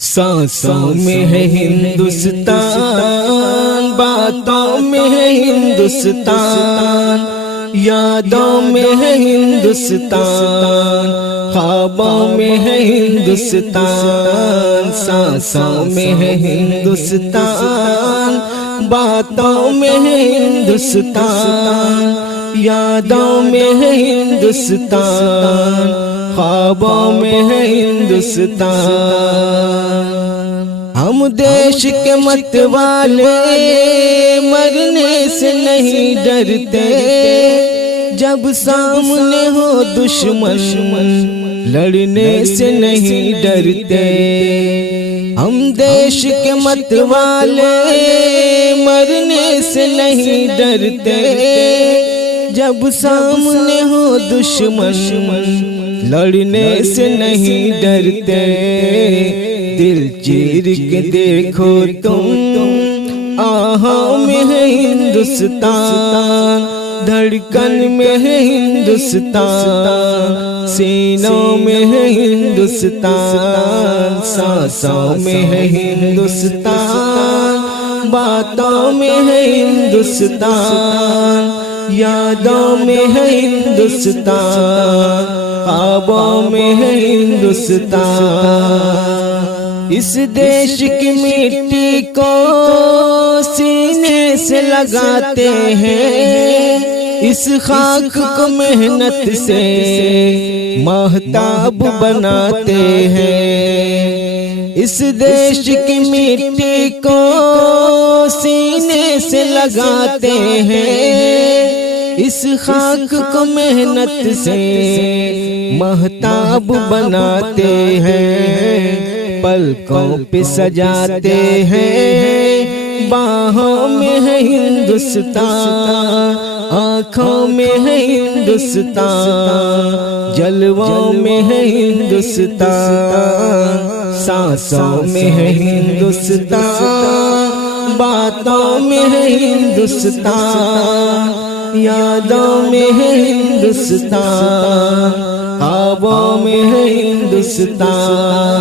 सांसों में है हिंदुस्तान, बातों में है हिंदुस्तान, यादों में है हिंदुस्तान, ख्वाबों में है हिंदुस्तान। सांसों में है हिंदुस्तान, बातों में है हिंदुस्तान, यादों में है हिंदुस्तान, ख्वाबों में है हिंदुस्तान। हम देश के मतवाले मरने से नहीं डरते, जब सामने हो दुश्मन लड़ने से नहीं डरते। हम देश के मतवाले मरने से नहीं डरते, जब सामने हो दुश्मन लड़ने से नहीं डरते। दिल चीर के देखो तुम, आहों में है हिंदुस्तान, धड़कन में है हिंदुस्तान, सीनों में है हिंदुस्तान, सांसों में है हिंदुस्तान, बातों में है हिंदुस्तान, यादों में है हिंदुस्तान, ख्वाबों में है हिंदुस्तान। इस देश की मिट्टी को सीने से लगाते हैं, इस खाक को मेहनत से महताब बनाते हैं। इस देश की मिट्टी को सीने से लगाते हैं, इस खाक को मेहनत से महताब बनाते हैं। पलकों पे सजाते हैं, बाहों में है हिंदुस्तान, आँखों में है हिंदुस्तान, जलवों में है हिंदुस्तान, सांसों में है हिंदुस्तान, बातों में है हिंदुस्तान, यादों में है हिंदुस्तान, ख्वाबों में है हिंदुस्तान।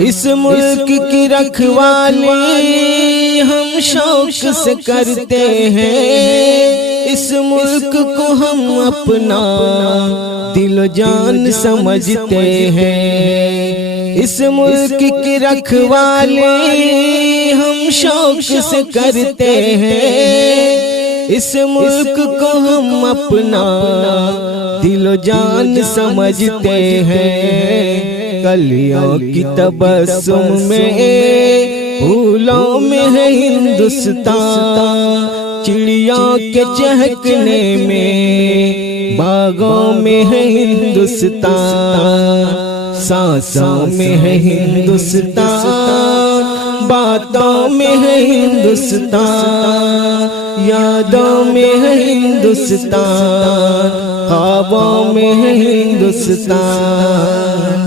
इस मुल्क की रखवाली हम शौक से करते हैं, इस मुल्क को हम अपना दिल जान समझते हैं। इस मुल्क की रखवाली हम शौक से करते हैं, इस मुल्क को हम अपना दिल जान समझते हैं। कलियों की तबस्सुम में फूलों में है हिंदुस्तान, चिड़ियों के चहकने में बागों में है हिंदुस्तान, सांसों में है हिंदुस्तान, बातों में है हिंदुस्तान, यादों में है हिंदुस्तान, ख्वाबों में है हिंदुस्तान।